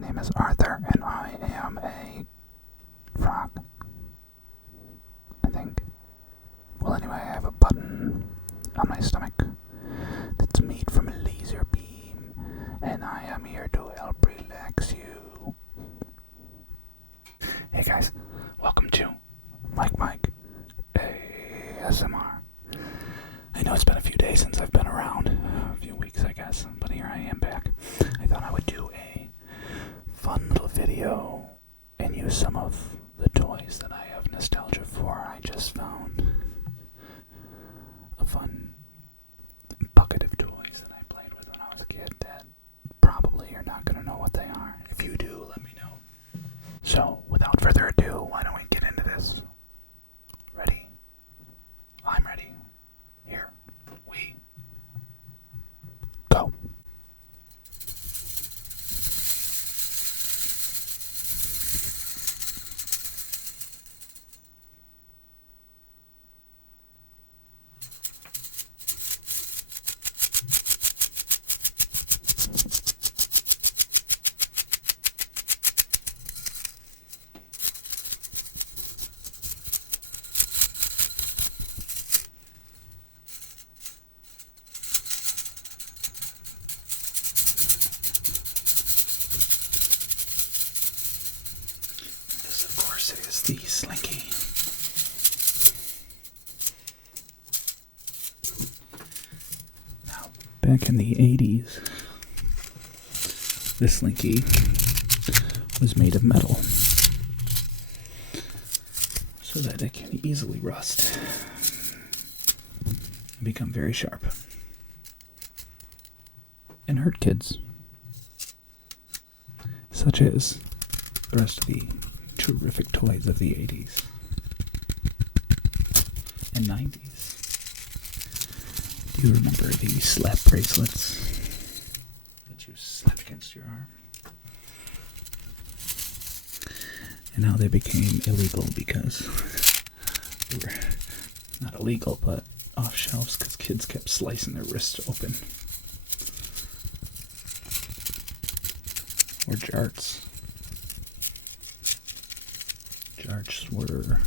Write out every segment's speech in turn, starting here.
My name is Arthur, and I am a frog. I think. Well, anyway, I have a button on my stomach that's made from a laser beam, and I am here to help relax you. Hey guys, welcome to Mike ASMR. I know it's been a few days since I've been around, a few weeks I guess, but here I am back. I thought I would do a fun little video and use some of the toys that I have nostalgia for. I just found a fun bucket of toys that I played with when I was a kid that probably you're not going to know what they are. If you do, let me know. So, without further ado, why don't we get into this? Ready? I'm ready. Here we go. This, of course, is the Slinky. Now, back in the 80s, this Slinky was made of metal so that it can easily rust and become very sharp and hurt kids, such as the rest of the terrific toys of the 80s and 90s. Do you remember the slap bracelets that you slapped against your arm? And how they became illegal because they were not illegal, but off shelves because kids kept slicing their wrists open. Or jarts. Jarts were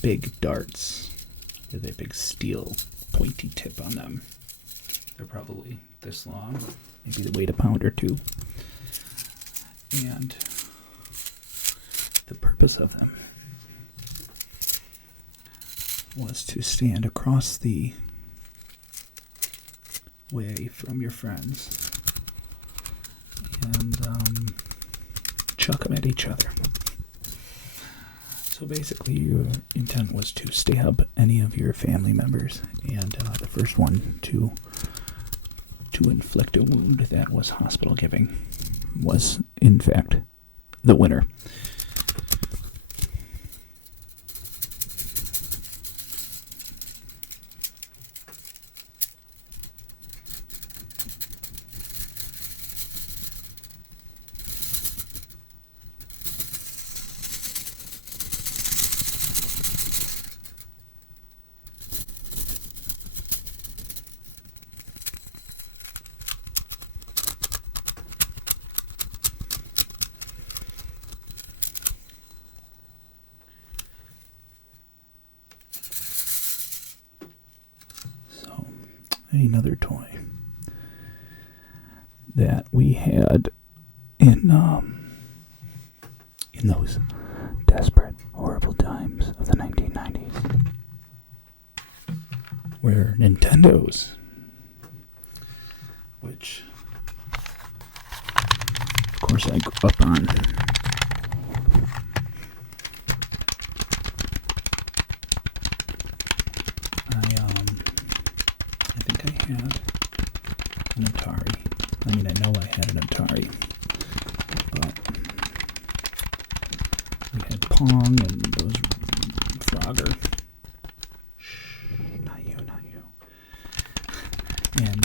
big darts with a big steel pointy tip on them. They're probably this long, maybe they weighed a pound or two. And the purpose of them was to stand across the way from your friends and chuck them at each other. So basically your intent was to stab any of your family members, and the first one to inflict a wound that was hospital giving was in fact the winner. Another toy that we had in those desperate, horrible times of the 1990s were Nintendos, which, of course, I grew up on. Had an Atari. I mean, I know I had an Atari, but we had Pong and those Frogger. Shh, not you. And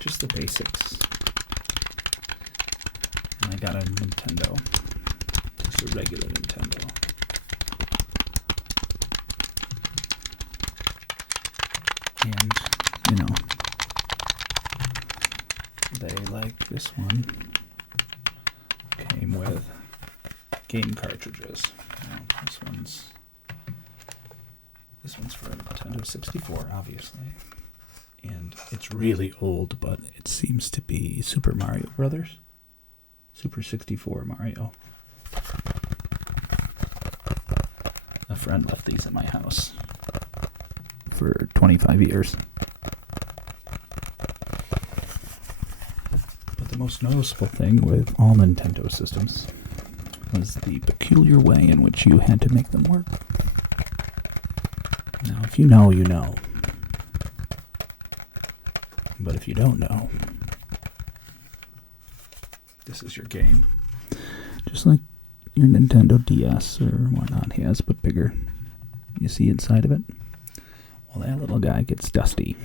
just the basics. And I got a Nintendo, just a regular Nintendo. And say, like this one, came with game cartridges. Now, this one's for a Nintendo 64, obviously. And it's really old, but it seems to be Super Mario Brothers. Super 64 Mario. A friend left these at my house for 25 years. But the most noticeable thing with all Nintendo systems was the peculiar way in which you had to make them work. Now, if you know, you know. But if you don't know, this is your game. Just like your Nintendo DS or whatnot has, but bigger. You see inside of it? Well, that little guy gets dusty.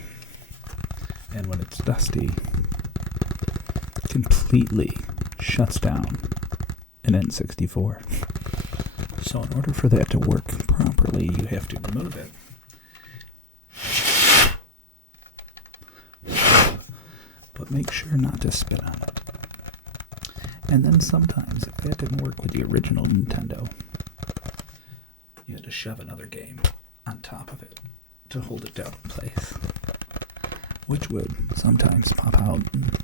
And when it's dusty, it completely shuts down an N64. So in order for that to work properly, you have to remove it. But make sure not to spit on it. And then sometimes, if that didn't work with the original Nintendo, you had to shove another game on top of it to hold it down in place, which would sometimes pop out and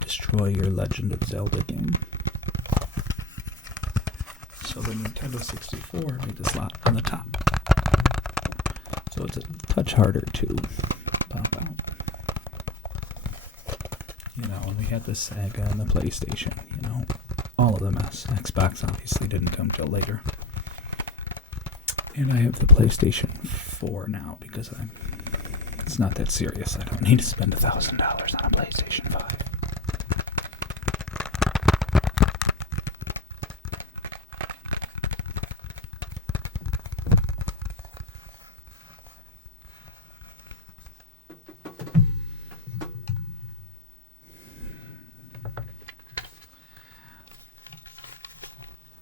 destroy your Legend of Zelda game. So the Nintendo 64 made the slot on the top, so it's a touch harder to pop out. You know, and we had the Sega and the PlayStation, you know, all of the mess. Xbox obviously didn't come till later. And I have the PlayStation 4 now because it's not that serious. I don't need to spend $1,000 on a PlayStation 5.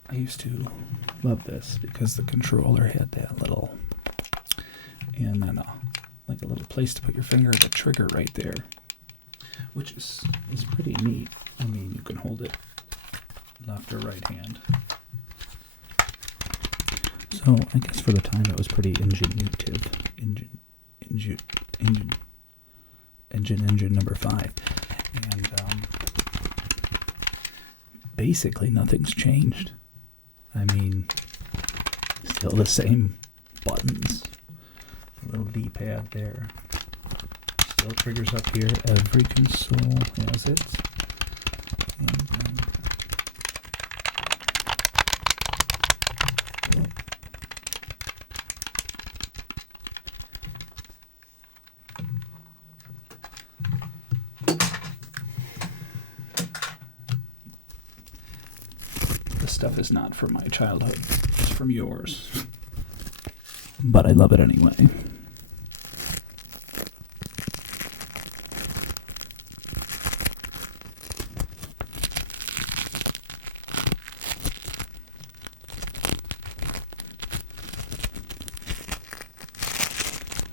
I used to love this because the controller had that little, and then like a little place to put your finger, the trigger right there, which is pretty neat. I mean, you can hold it left or right hand. So I guess for the time it was pretty ingenuitive. Engine number 5. And basically nothing's changed. I mean, still the same buttons. A little D-pad there. Still triggers up here. Every console has it. And, this stuff is not from my childhood. It's from yours. But I love it anyway.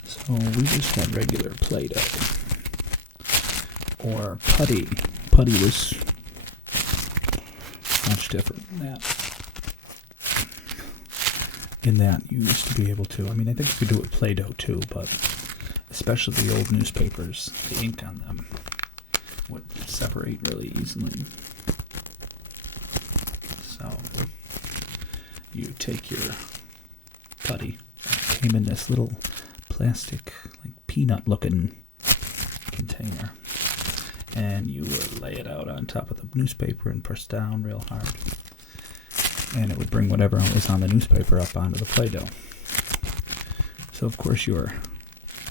So we just had regular Play-Doh. Or putty. Putty was much different than that. In that you used to be able to, I mean, I think you could do it with Play-Doh too, but especially the old newspapers, the ink on them would separate really easily. So you take your putty, it came in this little plastic, like peanut-looking container, and you would lay it out on top of the newspaper and press down real hard. And it would bring whatever was on the newspaper up onto the Play-Doh. So, of course, your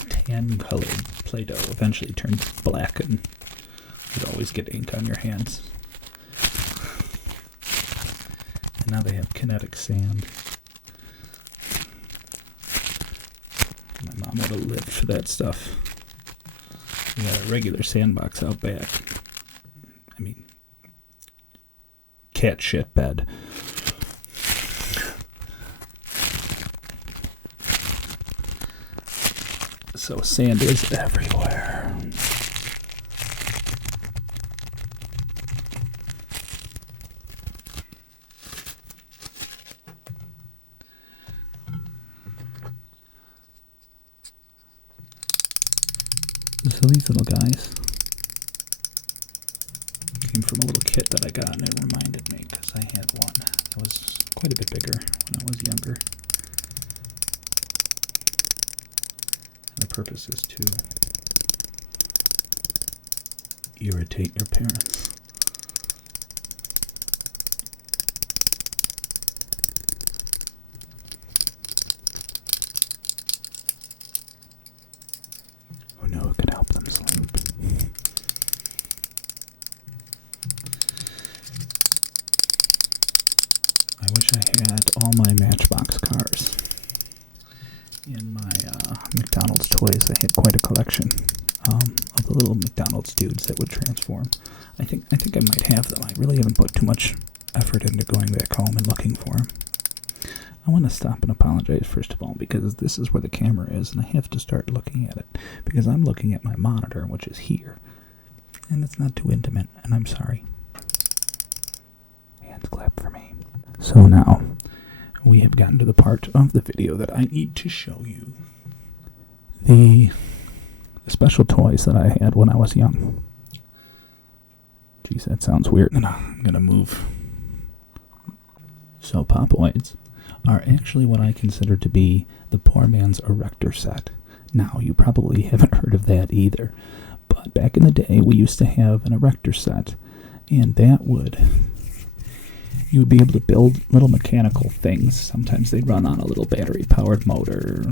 tan-colored Play-Doh eventually turned black, and you'd always get ink on your hands. And now they have kinetic sand. My mom would have lived for that stuff. We had a regular sandbox out back. I mean, cat shit bed. So sand is everywhere. So these little guys came from a little kit that I got, and it reminded me because I had one that was quite a bit bigger when I was younger. And the purpose is to irritate your parents. Who knew it could help them sleep? I wish I had all my Matchbox cars. In my McDonald's toys, I had quite a collection of the little McDonald's dudes that would transform. I think I might have them. I really haven't put too much effort into going back home and looking for them. I want to stop and apologize, first of all, because this is where the camera is, and I have to start looking at it, because I'm looking at my monitor, which is here, and it's not too intimate, and I'm sorry. Hands clap for me. So now, we have gotten to the part of the video that I need to show you the special toys that I had when I was young. Geez, that sounds weird. I'm going to move. So Popoids are actually what I consider to be the poor man's erector set. Now, you probably haven't heard of that either, but back in the day, we used to have an erector set, and that would... you would be able to build little mechanical things. Sometimes they'd run on a little battery-powered motor,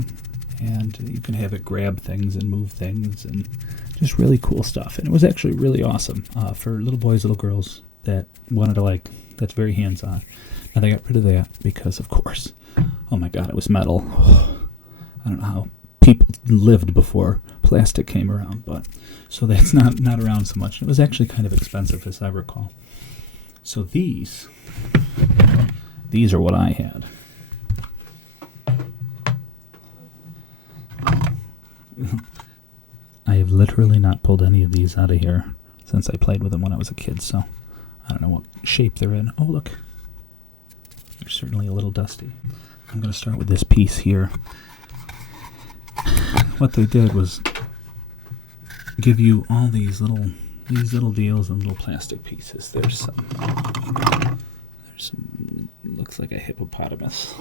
and you can have it grab things and move things, and just really cool stuff. And it was actually really awesome for little boys, little girls that wanted to, that's very hands-on. Now, they got rid of that because, of course, oh my God, it was metal. I don't know how people lived before plastic came around, but so that's not around so much. It was actually kind of expensive, as I recall. So these are what I had. I have literally not pulled any of these out of here since I played with them when I was a kid, so I don't know what shape they're in. Oh, look. They're certainly a little dusty. I'm going to start with this piece here. What they did was give you all these little deals and little plastic pieces. There's some looks like a hippopotamus.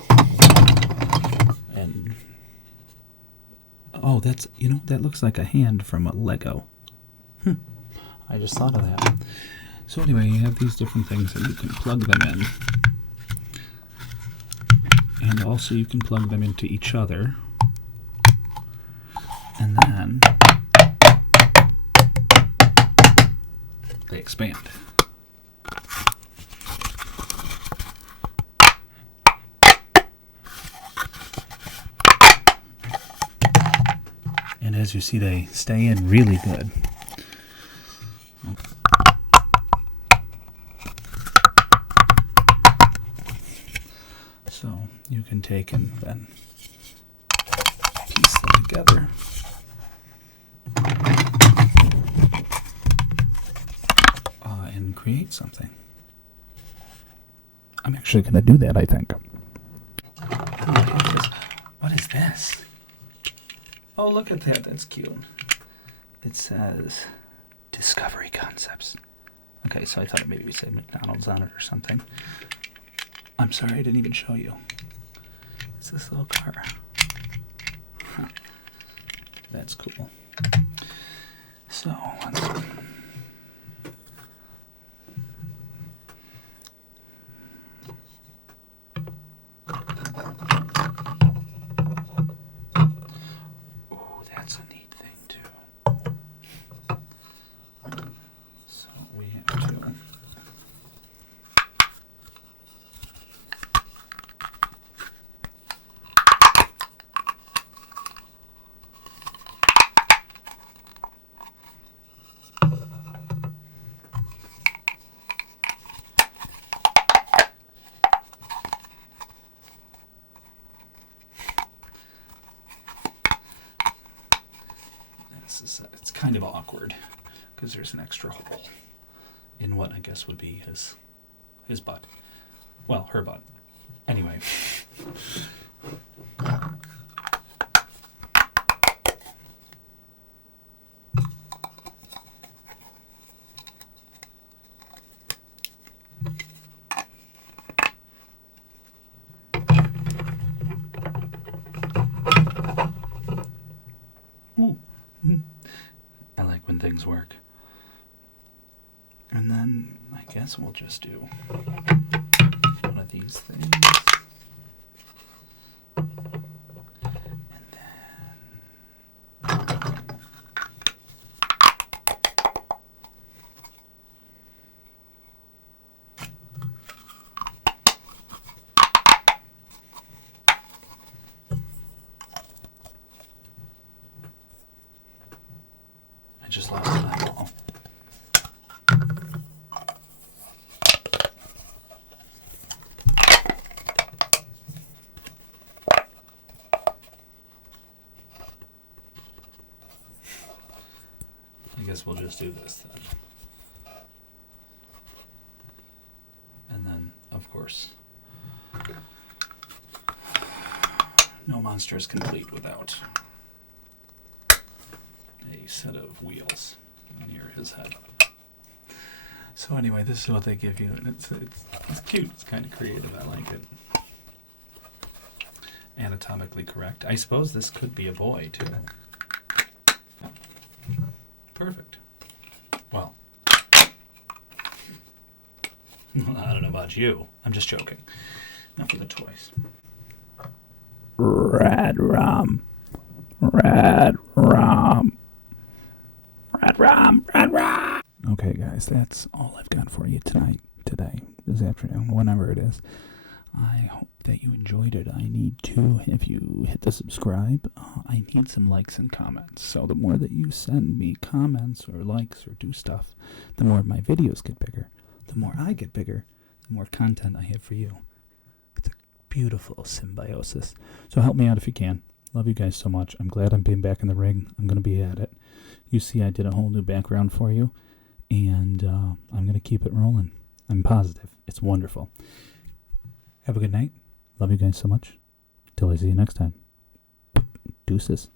And oh, that looks like a hand from a Lego. I just thought of that. So anyway, you have these different things that you can plug them in. And also you can plug them into each other. And then they expand. And as you see, they stay in really good. So you can take and then piece them together. And create something. I'm actually going to do that, I think. What is this? Oh, look at that. That's cute. It says Discovery Concepts. Okay, so I thought maybe we said McDonald's on it or something. I'm sorry, I didn't even show you. It's this little car. Huh. That's cool. So, let's... That's a neat thing, too. So we have to... It's kind of awkward because there's an extra hole in what I guess would be his butt. Well, her butt. Anyway. things work. And then I guess we'll just do one of these things. And then I just lost an eyeball. I guess we'll just do this then. And then, of course, no monster is complete without a set of wheels near his head. So anyway, this is what they give you, and it's cute. It's kind of creative. I like it. Anatomically correct. I suppose this could be a boy too. Perfect. Well, I don't know about you. I'm just joking. Enough of the toys. Red rum. Red rum. Red rum. Red rum. Okay, guys, that's all I've got for you today, this afternoon, whenever it is. I hope that you enjoyed it. I need to, if you hit the subscribe, I need some likes and comments. So the more that you send me comments or likes or do stuff, the more my videos get bigger. The more I get bigger, the more content I have for you. It's a beautiful symbiosis. So help me out if you can. Love you guys so much. I'm glad I'm being back in the ring. I'm going to be at it. You see, I did a whole new background for you, and I'm going to keep it rolling. I'm positive. It's wonderful. Have a good night. Love you guys so much. Till I see you next time. Deuces.